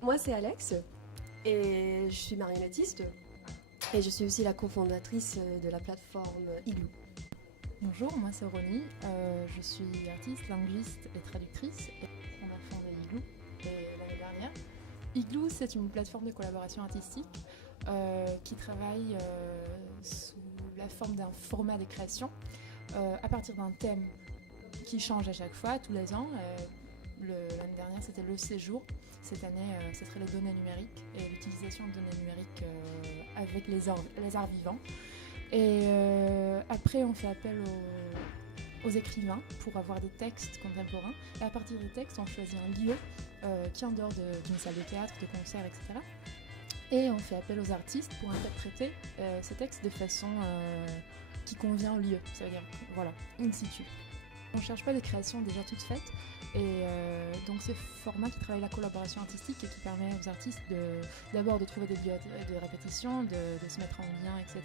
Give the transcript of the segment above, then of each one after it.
Moi c'est Alex et je suis marionnettiste et je suis aussi la cofondatrice de la plateforme Igloo. Bonjour, moi c'est Ronnie, je suis artiste, linguiste et traductrice et on a fondé Igloo l'année dernière. Igloo, c'est une plateforme de collaboration artistique qui travaille sous la forme d'un format de création à partir d'un thème qui change à chaque fois, tous les ans. L'année dernière, c'était le séjour. Cette année, ce serait les données numériques et l'utilisation de données numériques avec les arts vivants. Et après, on fait appel aux écrivains pour avoir des textes contemporains. Et à partir des textes, on choisit un lieu qui est en dehors d'une salle de théâtre, de concert, etc. Et on fait appel aux artistes pour interpréter ces textes de façon qui convient au lieu, ça veut dire, voilà, in situ. On ne cherche pas des créations déjà toutes faites, et donc c'est format qui travaille la collaboration artistique et qui permet aux artistes d'abord de trouver des lieux de répétition, de se mettre en lien, etc.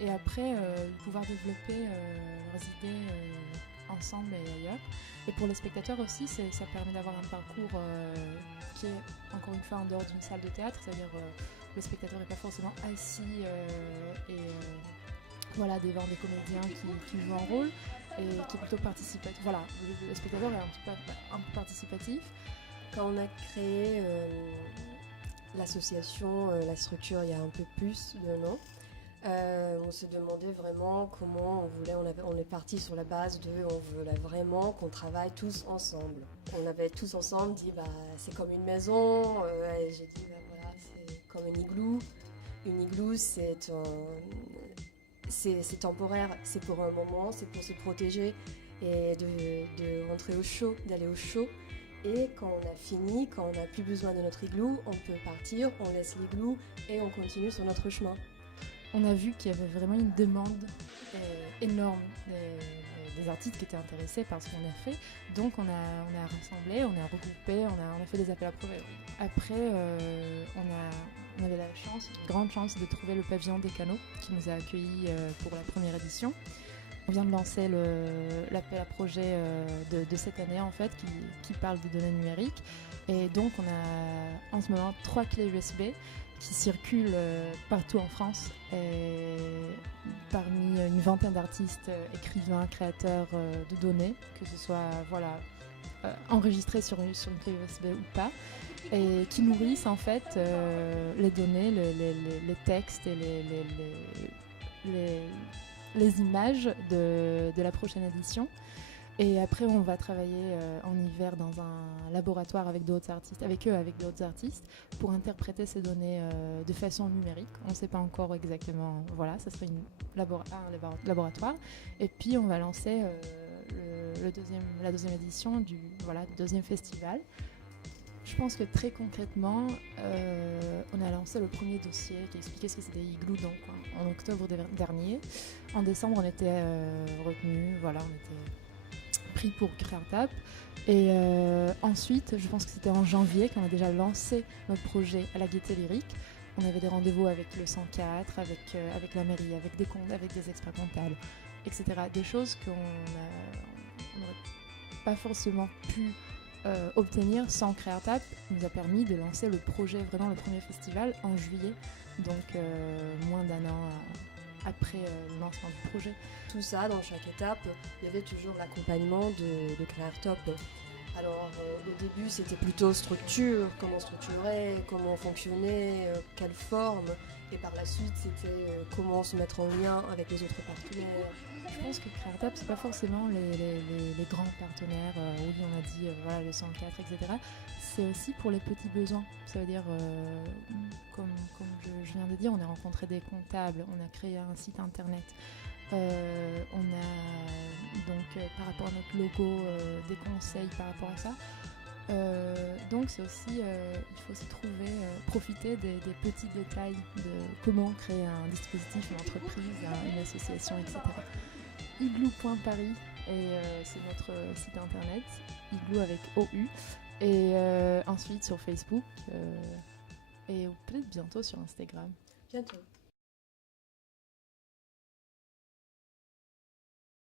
Et après, pouvoir développer leurs idées ensemble et ailleurs. Et pour les spectateurs aussi, ça permet d'avoir un parcours qui est encore une fois en dehors d'une salle de théâtre, c'est-à-dire le spectateur n'est pas forcément assis voilà, devant des comédiens qui jouent un rôle et qui est plutôt participatif. Voilà, le spectateur est un peu participatif. Quand on a créé l'association, la structure, il y a un peu plus d'un an, on se demandait vraiment comment on voulait. On est parti sur la base on voulait vraiment qu'on travaille tous ensemble. On avait tous ensemble dit c'est comme une maison. Et j'ai dit voilà, c'est comme un igloo. Une igloo, c'est temporaire, c'est pour un moment, c'est pour se protéger et de rentrer au chaud, d'aller au chaud. Et quand on a fini, quand on n'a plus besoin de notre igloo, on peut partir, on laisse l'igloo et on continue sur notre chemin. On a vu qu'il y avait vraiment une demande énorme des artistes qui étaient intéressés par ce qu'on a fait. Donc on a rassemblé, on a regroupé, on a fait des appels à projets. Après, on avait la chance, une grande chance de trouver le pavillon des canaux qui nous a accueillis pour la première édition. On vient de lancer l'appel à projet de cette année en fait qui parle des données numériques. Et donc on a en ce moment 3 clés USB qui circulent partout en France et parmi une vingtaine d'artistes, écrivains, créateurs de données, que ce soit enregistrés sur une clé USB ou pas, et qui nourrissent en fait les données, les textes et les images de la prochaine édition. Et après, on va travailler en hiver dans un laboratoire avec d'autres artistes, pour interpréter ces données de façon numérique. On ne sait pas encore exactement, voilà, ça serait un laboratoire. Et puis, on va lancer la deuxième édition du deuxième festival. Je pense que très concrètement, on a lancé le premier dossier qui expliquait ce que c'était Igloo donc, en octobre dernier. En décembre, on était retenus, on était pris pour Créartap. Et ensuite, je pense que c'était en janvier qu'on a déjà lancé notre projet à la Gaîté Lyrique. On avait des rendez-vous avec le 104, avec la mairie, avec des comptes, avec des experts comptables, etc. Des choses qu'on n'aurait pas forcément pu obtenir sans Créartap. Nous a permis de lancer le projet, vraiment le premier festival, en juillet, donc moins d'un an après le lancement du projet. Tout ça, dans chaque étape, il y avait toujours l'accompagnement de Créartap. Alors au début c'était plutôt structure, comment structurer, comment fonctionner, quelle forme, et par la suite c'était comment se mettre en lien avec les autres partenaires. Je pense que Créartap c'est pas forcément les grands partenaires, oui on a dit le 104, etc. C'est aussi pour les petits besoins, ça veut dire comme je viens de dire, on a rencontré des comptables, on a créé un site internet. On a donc par rapport à notre logo des conseils par rapport à ça. Donc c'est aussi, il faut aussi profiter des petits détails de comment créer un dispositif, une entreprise, une association, etc. Igloo.paris et c'est notre site internet, Igloo avec OU, et ensuite sur Facebook et peut-être bientôt sur Instagram. Bientôt.